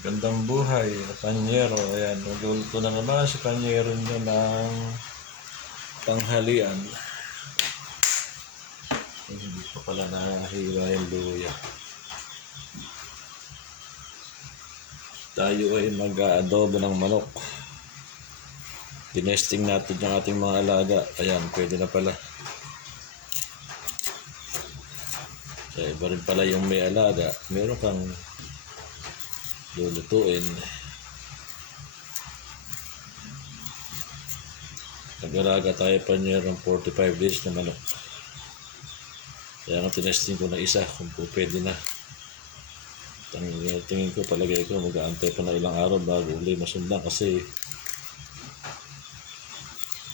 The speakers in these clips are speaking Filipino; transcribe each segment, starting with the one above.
Gandang buhay, Panyero. Ayan, magluluto na naman si Panyero niya ng tanghalian. Ay, Hindi pa pala nahiwa yung luya. Tayo ay mag-aadobo ng manok. Dinesting natin yung ating mga alaga. Ayan, pwede na pala. Sa iba rin pala yung may alaga. Meron kang lulutuin. Nag-alaga tayo pa niya ng 45 days na manok. Kaya nga tinesting ko na isa kung po pwede na. Tingin ko, palagay ko, mag-aantay pa na ilang araw bago uli masundan kasi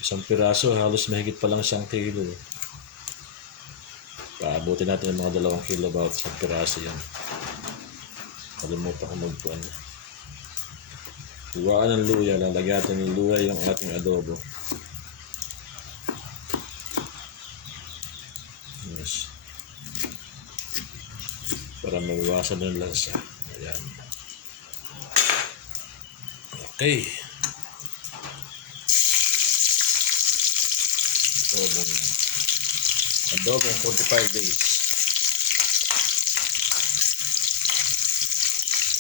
isang piraso, halos mahigit pa lang isang kilo. Paabutin natin yung mga dalawang kilo bawat isang piraso yan. Kalimutan ko magpuan. Huwaan ng luya, lalagyan natin ng luya yung ating adobo. Yes. Para mabawasan ng lansa. Ayan. Okay. Adobong, adobong 45 days.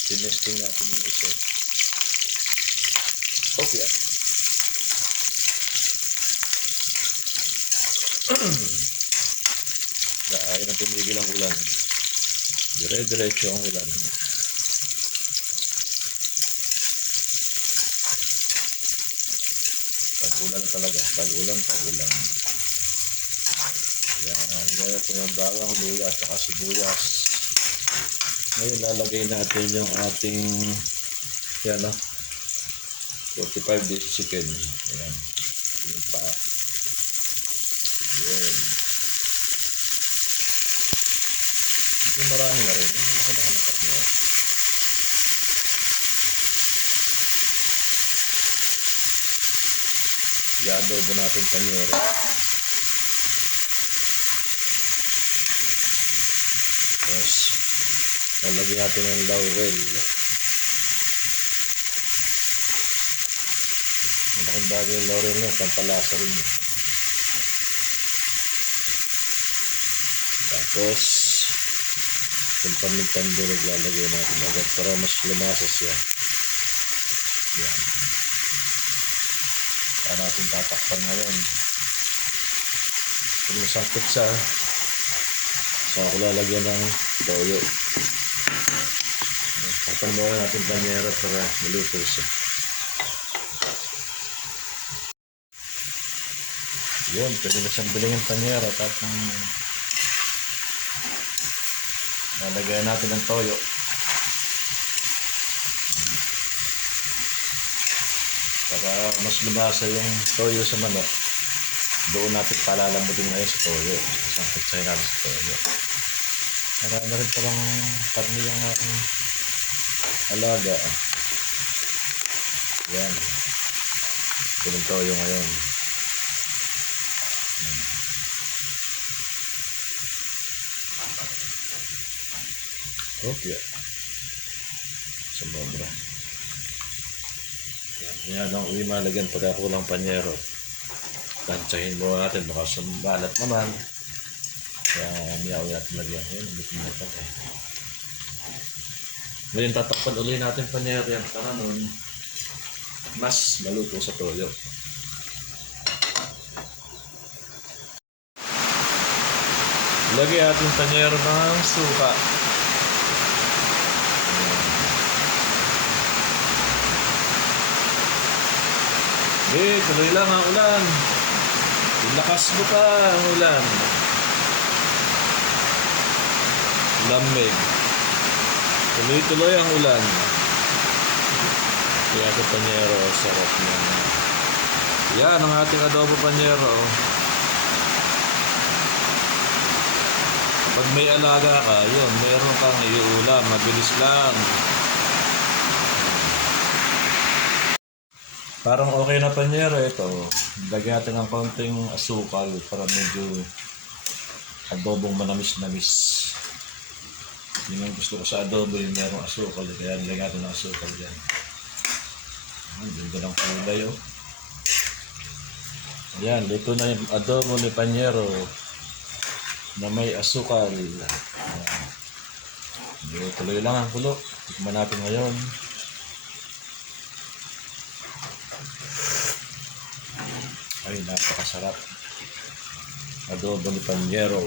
Tinesting natin yung isa. Okay. Ayaw na tumigil ang ulan. Dire-diretso ang ulan. Pag-ulan talaga. Pag-ulan, pag-ulan. Yan, gaya ito yung bawang, luya, at sibuyas. Ngayon, lalagay natin yung ating yan, no? 45 days chicken. Ayan. Yung pa. Yun. Medyo marami na rin. Laki-laki ng karne. oh. I-adobo natin panyero. Tapos, lalagyan natin ng laurel. Malaking bagay yung laurel niya, pampalasa rin niya. Tapos, yung pamintang durog lalagyan natin agad para mas lumasa siya. Yan. Para natin tatakpan ngayon. Pag nasakit siya, saka ko lalagyan ng toyo. Muna natin panyera para maluto siya. Yun, pwede na siyang bilhin ng panyera tapos lalagyan natin ng toyo. Para mas lumasa yung toyo sa manok, doon natin palalambutin ngayon sa toyo. Isang pitsay natin sa toyo. Marami rin palang karni yung alaga. Yan. Yung toyo ngayon. Okay. Sumobra. Yan, yan ang uwi malagyan pagka kulang panyero. Tansyahin mo natin, baka sumbalat naman. Kaya miyaw natin lagyan. Yan, ulit mo pa eh. Ngayon tatakpan uli natin panyero yan para nun mas maluto sa toyo. Lagay ating panyero ng suka. Eh, tuloy lang ang ulan. Lakas mo pa ang ulan. Lamig. Tuloy-tuloy ang ulan. Kaya ito panyero, sarap niya. Yan ang ating adobo panyero. Pag may alaga ka, yun, meron kang iulam. Mabilis lang. Parang okay na panyero ito. Lagyan natin ng konting asukal para medyo adobong manamis-namis. Yun ang gusto ko sa adobo, yung merong asukal. Kaya nilagyan ko ng asukal dyan. Ang ganda ng kulay, oh. Ayan, luto na yung adobo ni Panyero na may asukal. Ayan. Hindi, tuloy lang ang kulo. Tikman natin ngayon. Ay, napakasarap. Adobo ni Panyero.